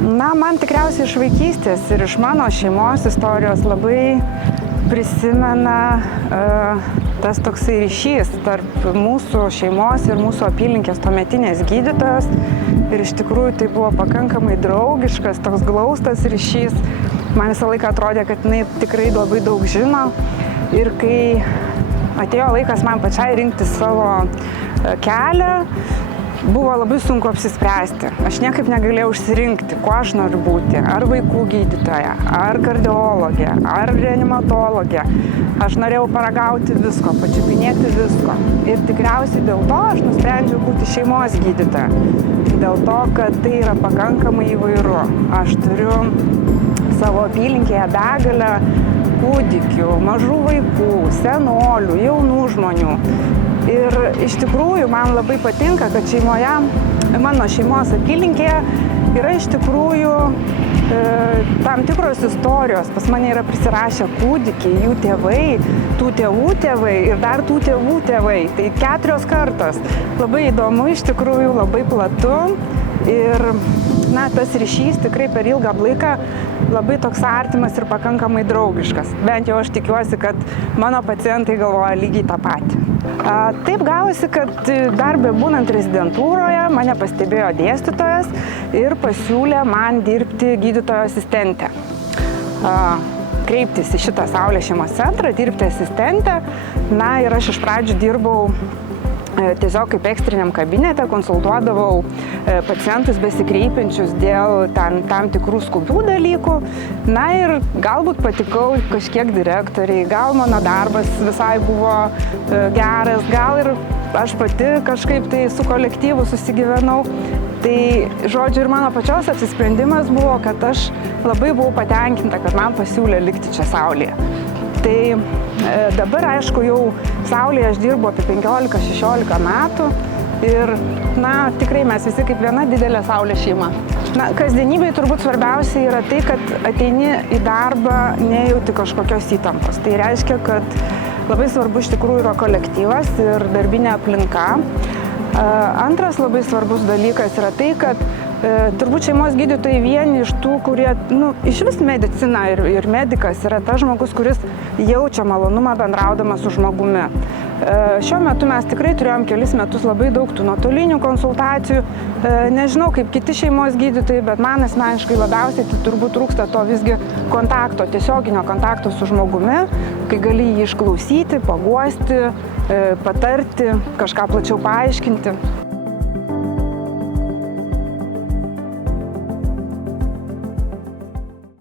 Na, man tikriausiai iš vaikystės ir iš mano šeimos istorijos labai prisimena tas toksai ryšys tarp mūsų šeimos ir mūsų apylinkės tuometinės gydytojos. Ir iš tikrųjų tai buvo pakankamai draugiškas, toks glaustas ryšys. Man visą laiką atrodė, kad jinai tikrai labai daug žino. Ir kai atėjo laikas man pačiai rinkti savo kelią, buvo labai sunku apsispręsti. Aš niekaip negalėjau išsirinkti, kuo aš noriu būti. Ar vaikų gydytoja, ar kardiologė, ar reanimatologė. Aš norėjau paragauti visko, pačiupinėti visko. Ir tikriausiai dėl to aš nusprendžiau būti šeimos gydytoja. Dėl to, kad tai yra pakankamai įvairu. Aš turiu savo apylinkėje begalę kūdikių, mažų vaikų, senolių, jaunų žmonių. Ir iš tikrųjų man labai patinka, kad mano šeimos apylinkėje yra iš tikrųjų tam tikros istorijos. Pas mane yra prisirašę kūdikiai, jų tėvai, tų tėvų tėvai ir dar tų tėvų tėvai. Tai 4 kartos. Labai įdomu, iš tikrųjų labai platu. Ir tas ryšys tikrai per ilgą laiką labai toks artimas ir pakankamai draugiškas. Bent jau aš tikiuosi, kad mano pacientai galvoja lygiai tą patį. Taip gavosi, kad dar bebūnant rezidentūroje mane pastebėjo dėstytojas ir pasiūlė man dirbti gydytojo asistente. Kreiptis į šitą Saulės šeimos centrą, dirbti asistente. Ir aš iš pradžių dirbau tiesiog kaip ekstriniam kabinete, konsultuodavau pacientus besikreipiančius dėl tam tikrų skubių dalykų. Ir galbūt patikau kažkiek direktoriai, gal mano darbas visai buvo geras, gal ir aš pati kažkaip tai su kolektyvu susigyvenau. Tai, žodžiu, ir mano pačios apsisprendimas buvo, kad aš labai buvau patenkinta, kad man pasiūlė likti čia Saulėje. Tai dabar, aišku, jau Saulėje aš dirbu apie 15-16 metų ir, tikrai mes visi kaip viena didelė Saulės šeima. Kasdienybėje turbūt svarbiausia yra tai, kad ateini į darbą, nejauti kažkokios įtampos. Tai reiškia, kad labai svarbu iš tikrųjų yra kolektyvas ir darbinė aplinka. Antras labai svarbus dalykas yra tai, kad turbūt šeimos gydytojai vieni iš tų, kurie, iš vis medicina ir medikas yra tas žmogus, kuris jaučia malonumą bendraudamas su žmogumi. Šiuo metu mes tikrai turėjom kelis metus labai daug tų nuotolinių konsultacijų. Nežinau, kaip kiti šeimos gydytojai, bet man asmeniškai labiausiai tai turbūt trūksta to visgi kontakto, tiesioginio kontakto su žmogumi, kai gali jį išklausyti, paguosti, patarti, kažką plačiau paaiškinti.